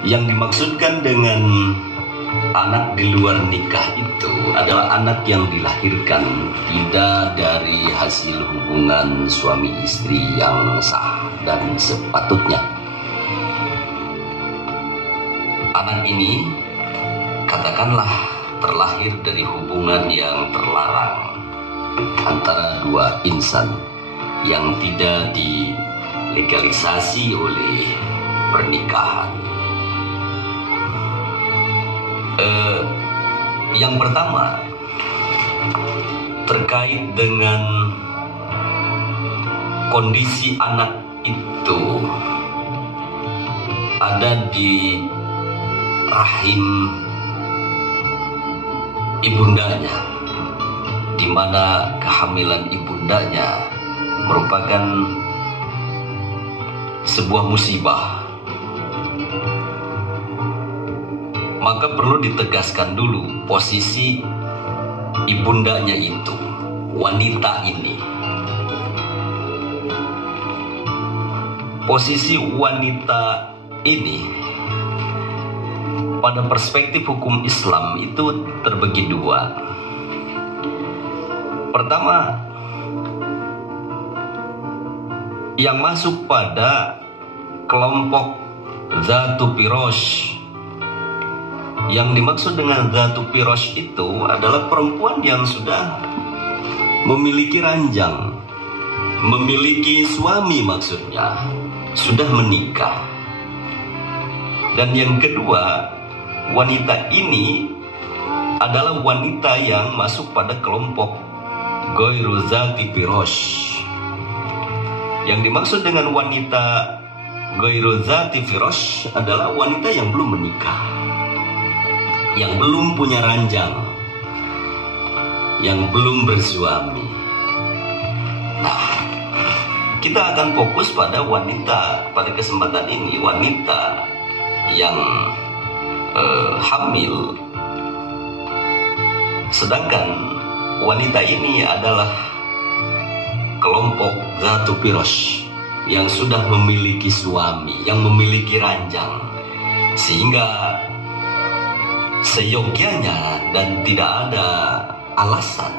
Yang dimaksudkan dengan anak di luar nikah itu adalah anak yang dilahirkan tidak dari hasil hubungan suami istri yang sah dan sepatutnya. Anak ini katakanlah terlahir dari hubungan yang terlarang antara dua insan yang tidak dilegalisasi oleh pernikahan. Yang pertama terkait dengan kondisi anak itu ada di rahim ibundanya, di mana kehamilan ibundanya merupakan sebuah musibah. Maka perlu ditegaskan dulu posisi ibundanya itu, wanita ini. Posisi wanita ini pada perspektif hukum Islam itu terbagi dua. Pertama, yang masuk pada kelompok Zatu Pirosh. Yang dimaksud dengan Zatu Pirosh itu adalah perempuan yang sudah memiliki ranjang, memiliki suami, maksudnya sudah menikah. Dan yang kedua, wanita ini adalah wanita yang masuk pada kelompok Ghairu Zati Pirosh. Yang dimaksud dengan wanita Ghairu Zati Pirosh adalah wanita yang belum menikah, yang belum punya ranjang, yang belum bersuami. Nah, kita akan fokus pada wanita pada kesempatan ini, wanita yang hamil. Sedangkan wanita ini adalah kelompok Zatu Pirosh yang sudah memiliki suami, yang memiliki ranjang, sehingga seyogyanya dan tidak ada alasan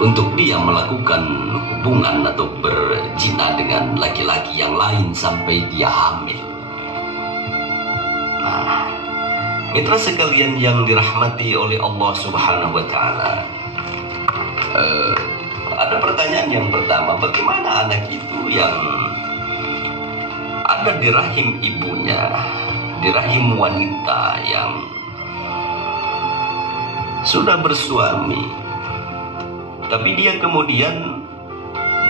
untuk dia melakukan hubungan atau berzina dengan laki-laki yang lain sampai dia hamil. Nah, mitra sekalian yang dirahmati oleh Allah Subhanahu wa Ta'ala, ada pertanyaan yang pertama, bagaimana anak itu yang ada di rahim ibunya, di rahim wanita yang sudah bersuami, tapi dia kemudian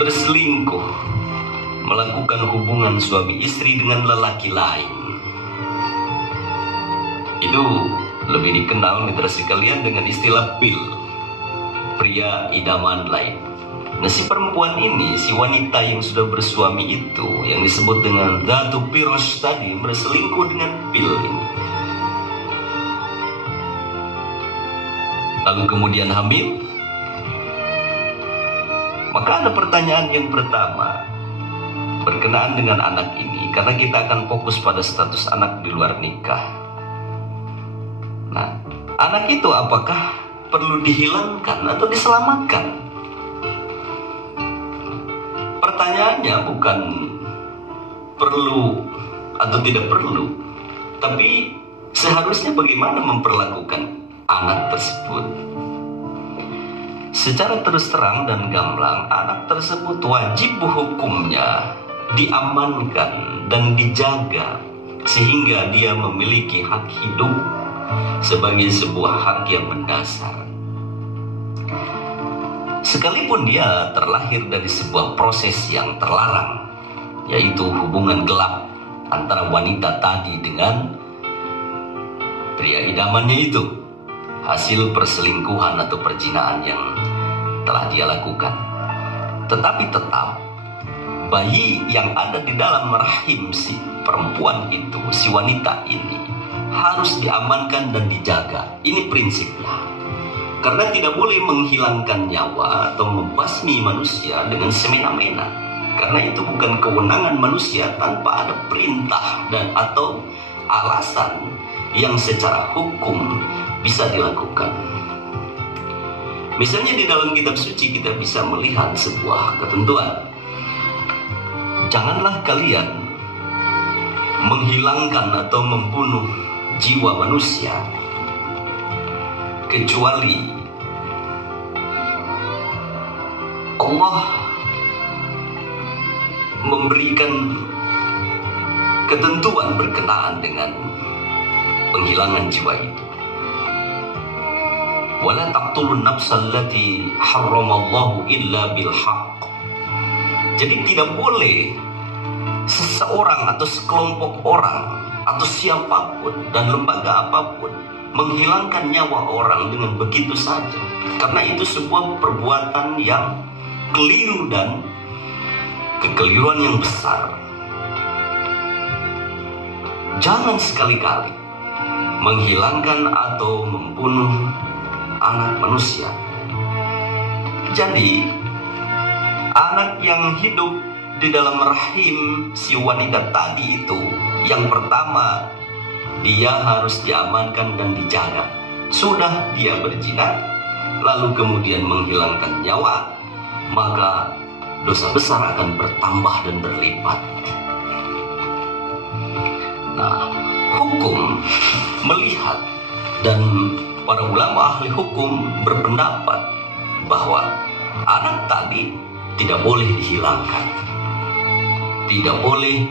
berselingkuh, melakukan hubungan suami istri dengan lelaki lain. Itu lebih dikenal mitra sekalian dengan istilah pil, pria idaman lain. Nah, si perempuan ini, si wanita yang sudah bersuami itu, yang disebut dengan Zatu Pirosh tadi, berselingkuh dengan pil ini. Lalu kemudian hamil. Maka ada pertanyaan yang pertama berkenaan dengan anak ini, karena kita akan fokus pada status anak di luar nikah. Nah, anak itu apakah perlu dihilangkan atau diselamatkan? Pertanyaannya bukan perlu atau tidak perlu, tapi seharusnya bagaimana memperlakukan anak tersebut. Secara terus terang dan gamblang, anak tersebut wajib hukumnya diamankan dan dijaga sehingga dia memiliki hak hidup sebagai sebuah hak yang mendasar. Sekalipun dia terlahir dari sebuah proses yang terlarang, yaitu hubungan gelap antara wanita tadi dengan pria idamannya itu, hasil perselingkuhan atau perzinaan yang telah dia lakukan. Tetapi tetap bayi yang ada di dalam rahim si perempuan itu, si wanita ini, harus diamankan dan dijaga. Ini prinsipnya. Karena tidak boleh menghilangkan nyawa atau membasmi manusia dengan semena-mena. Karena itu bukan kewenangan manusia tanpa ada perintah dan atau alasan yang secara hukum bisa dilakukan. Misalnya di dalam kitab suci kita bisa melihat sebuah ketentuan. Janganlah kalian menghilangkan atau membunuh jiwa manusia kecuali Allah memberikan ketentuan berkenaan dengan penghilangan jiwa itu. Wala taqtulun nafsal lati harramallahu illa bil haqq. Jadi tidak boleh seseorang atau sekelompok orang atau siapapun dan lembaga apapun menghilangkan nyawa orang dengan begitu saja, karena itu sebuah perbuatan yang keliru dan kekeliruan yang besar. Jangan sekali-kali menghilangkan atau membunuh anak manusia. Jadi anak yang hidup di dalam rahim si wanita tadi itu, yang pertama dia harus diamankan dan dijaga. Sudah dia berzina lalu kemudian menghilangkan nyawa, maka dosa besar akan bertambah dan berlipat. Nah, hukum melihat dan para ulama ahli hukum berpendapat bahwa anak tadi tidak boleh dihilangkan, tidak boleh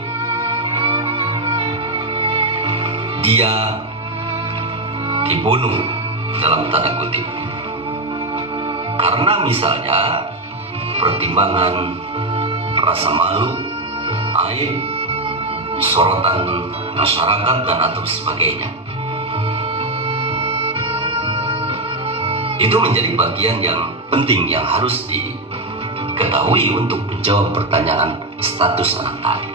dia dibunuh dalam tanda kutip, karena misalnya pertimbangan rasa malu, aib, sorotan masyarakat dan atau sebagainya. Itu menjadi bagian yang penting yang harus diketahui untuk menjawab pertanyaan status anak tadi.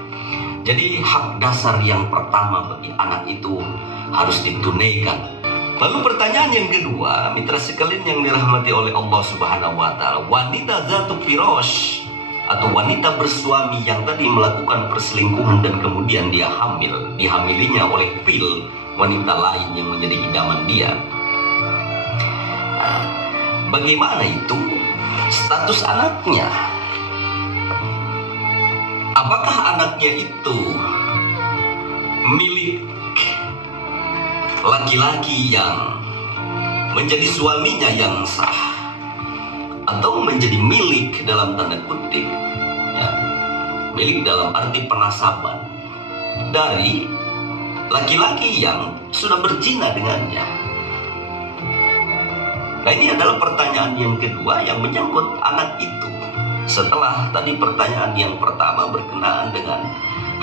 Jadi hak dasar yang pertama bagi anak itu harus ditunaikan. Lalu pertanyaan yang kedua, mitra sekalian yang dirahmati oleh Allah Subhanahu wa Ta'ala, wanita zatu firash atau wanita bersuami yang tadi melakukan perselingkuhan dan kemudian dia hamil, dihamilinya oleh pil wanita lain yang menjadi idaman dia. Nah, bagaimana itu status anaknya? Apakah anaknya itu milik laki-laki yang menjadi suaminya yang sah, atau menjadi milik dalam tanda kutip, ya, milik dalam arti penasaban dari laki-laki yang sudah berzina dengannya? Nah, ini adalah pertanyaan yang kedua yang menyangkut anak itu. Setelah tadi pertanyaan yang pertama berkenaan dengan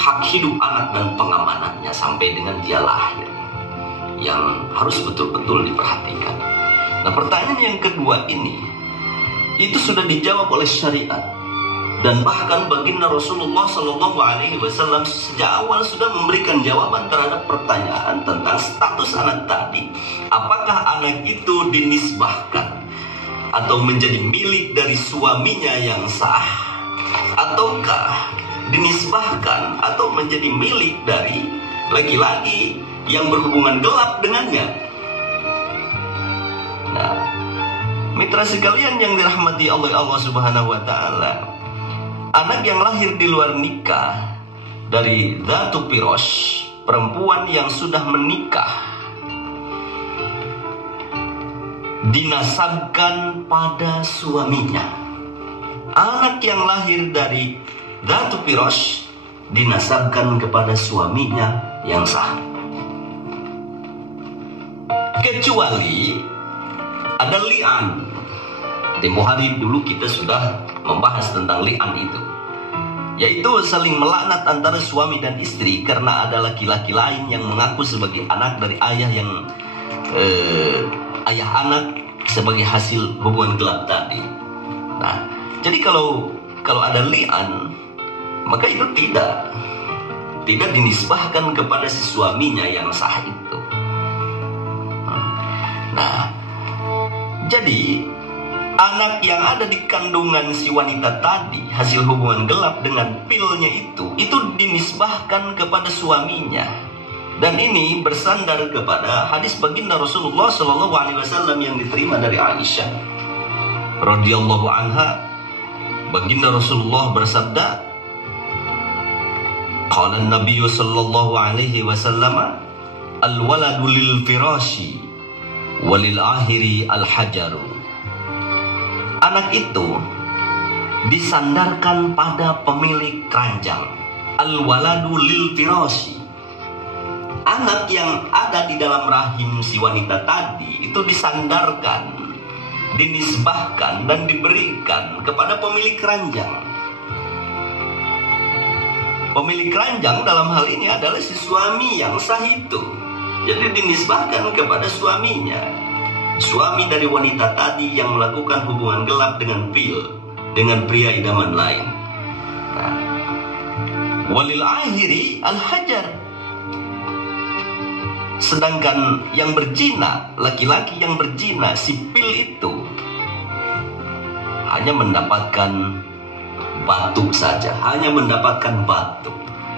hak hidup anak dan pengamanannya sampai dengan dia lahir, yang harus betul-betul diperhatikan. Nah, pertanyaan yang kedua ini itu sudah dijawab oleh syariat, dan bahkan baginda Rasulullah Shallallahu Alaihi Wasallam sejak awal sudah memberikan jawaban terhadap pertanyaan tentang status anak tadi. Apakah anak itu dinisbahkan atau menjadi milik dari suaminya yang sah, ataukah dinisbahkan atau menjadi milik dari laki-laki yang berhubungan gelap dengannya? Nah, mitra sekalian yang dirahmati oleh Allah Subhanahu wa Ta'ala, anak yang lahir di luar nikah dari zatu firash, perempuan yang sudah menikah, dinasabkan pada suaminya. Anak yang lahir dari zatu firash dinasabkan kepada suaminya yang sah, kecuali ada li'an. Tempo hari dulu kita sudah membahas tentang li'an itu, yaitu saling melaknat antara suami dan istri karena ada laki-laki lain yang mengaku sebagai anak dari ayah yang ayah anak sebagai hasil hubungan gelap tadi. Nah, jadi kalau ada li'an, maka itu tidak dinisbahkan kepada si suaminya yang sah itu. Nah, jadi anak yang ada di kandungan si wanita tadi hasil hubungan gelap dengan pilnya itu dinisbahkan kepada suaminya. Dan ini bersandar kepada hadis baginda Rasulullah Shallallahu Alaihi Wasallam yang diterima dari Aisyah radhiyallahu anha. Baginda Rasulullah bersabda, qala an-nabiy sallallahu alaihi wasallam, al-waladu lil firashi walil ahiri al-hajaru. Anak itu disandarkan pada pemilik keranjang. Al-waladu lil firashi. Anak yang ada di dalam rahim si wanita tadi itu disandarkan, dinisbahkan dan diberikan kepada pemilik keranjang. Pemilik keranjang dalam hal ini adalah si suami yang sah itu. Jadi dinisbahkan kepada suaminya. Suami dari wanita tadi yang melakukan hubungan gelap dengan pria idaman lain. Nah, walil ahiri al-hajar. Sedangkan yang berzina, laki-laki yang berzina, sipil itu hanya mendapatkan batu saja, hanya mendapatkan batu,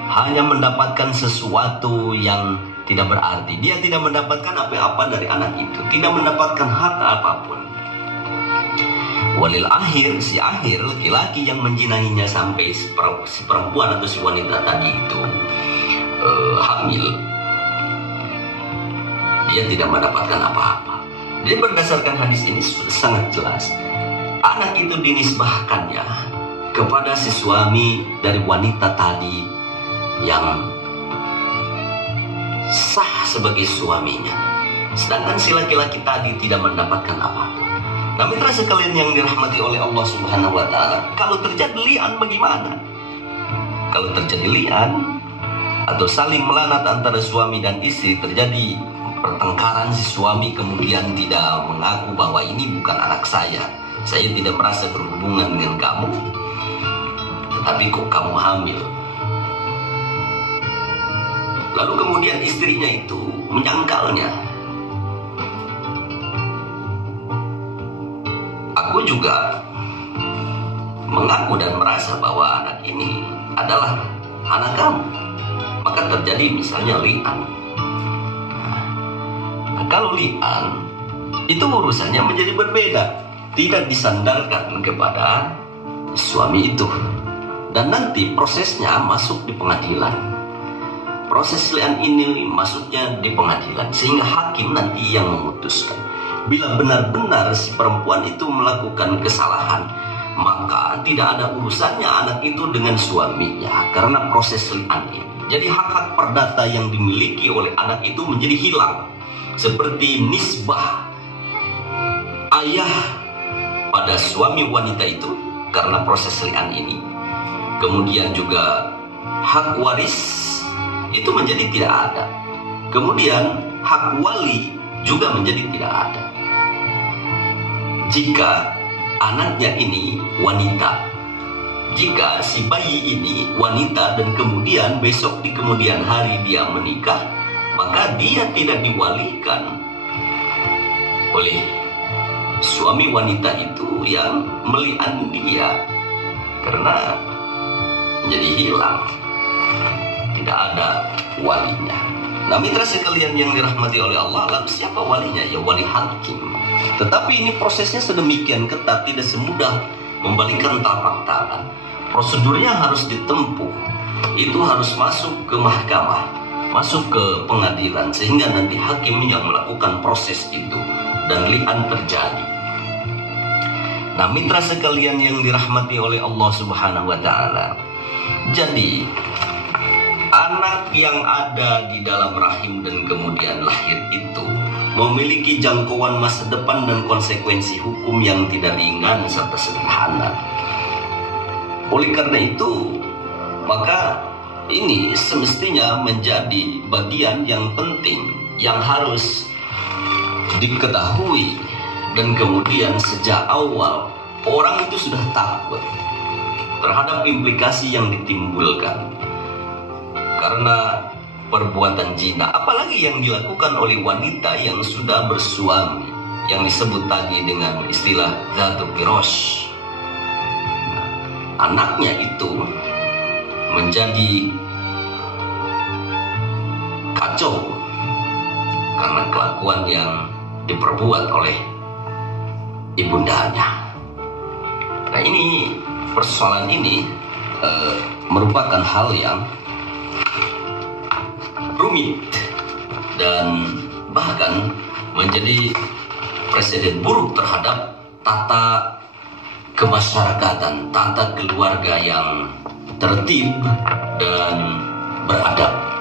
hanya mendapatkan sesuatu yang tidak berarti. Dia tidak mendapatkan apa-apa dari anak itu, tidak mendapatkan hak apapun. Walil akhir, si akhir, laki-laki yang menjinahinya sampai si perempuan atau si wanita tadi itu hamil, dia tidak mendapatkan apa-apa. Jadi berdasarkan hadis ini sudah sangat jelas, anak itu dinisbahkannya kepada si suami dari wanita tadi yang sah sebagai suaminya. Sedangkan si laki-laki tadi tidak mendapatkan apa-apa. Nah, mitra sekalian yang dirahmati oleh Allah Subhanahu wa Ta'ala, kalau terjadi li'an bagaimana? Kalau terjadi li'an atau saling melanat antara suami dan istri, terjadi pertengkaran, si suami kemudian tidak mengaku bahwa ini bukan anak saya tidak merasa berhubungan dengan kamu, tetapi kok kamu hamil. Lalu kemudian istrinya itu menyangkalnya. Aku juga mengaku dan merasa bahwa anak ini adalah anak kamu. Maka terjadi misalnya li'an. Nah, kalau li'an itu urusannya menjadi berbeda, tidak disandarkan kepada suami itu, dan nanti prosesnya masuk di pengadilan. Proses li'an ini masuknya di pengadilan, sehingga hakim nanti yang memutuskan. Bila benar-benar si perempuan itu melakukan kesalahan, maka tidak ada urusannya anak itu dengan suaminya karena proses li'an ini. Jadi hak-hak perdata yang dimiliki oleh anak itu menjadi hilang, seperti nisbah ayah pada suami wanita itu karena proses li'an ini. Kemudian juga hak waris itu menjadi tidak ada. Kemudian hak wali juga menjadi tidak ada. Jika anaknya ini wanita, jika si bayi ini wanita dan kemudian besok di kemudian hari dia menikah, maka dia tidak diwalikan oleh suami wanita itu yang meli'an dia, karena menjadi hilang, tidak ada walinya. Nah, mitra sekalian yang dirahmati oleh Allah, lalu siapa walinya? Ya wali hakim. Tetapi ini prosesnya sedemikian ketat, tidak semudah membalikkan telapak tangan. Prosedurnya harus ditempuh. Itu harus masuk ke mahkamah, masuk ke pengadilan, sehingga nanti hakim yang melakukan proses itu dan li'an terjadi. Nah, mitra sekalian yang dirahmati oleh Allah Subhanahu wa Ta'ala, jadi anak yang ada di dalam rahim dan kemudian lahir itu memiliki jangkauan masa depan dan konsekuensi hukum yang tidak ringan serta sederhana. Oleh karena itu, maka ini semestinya menjadi bagian yang penting yang harus diketahui, dan kemudian sejak awal orang itu sudah takut terhadap implikasi yang ditimbulkan karena perbuatan zina, apalagi yang dilakukan oleh wanita yang sudah bersuami, yang disebut tadi dengan istilah zatu firosh. Anaknya itu menjadi kacau karena kelakuan yang diperbuat oleh ibundanya. Nah, ini persoalan ini merupakan hal yang rumit dan bahkan menjadi presiden buruk terhadap tata kemasyarakatan, tata keluarga yang tertib dan beradab.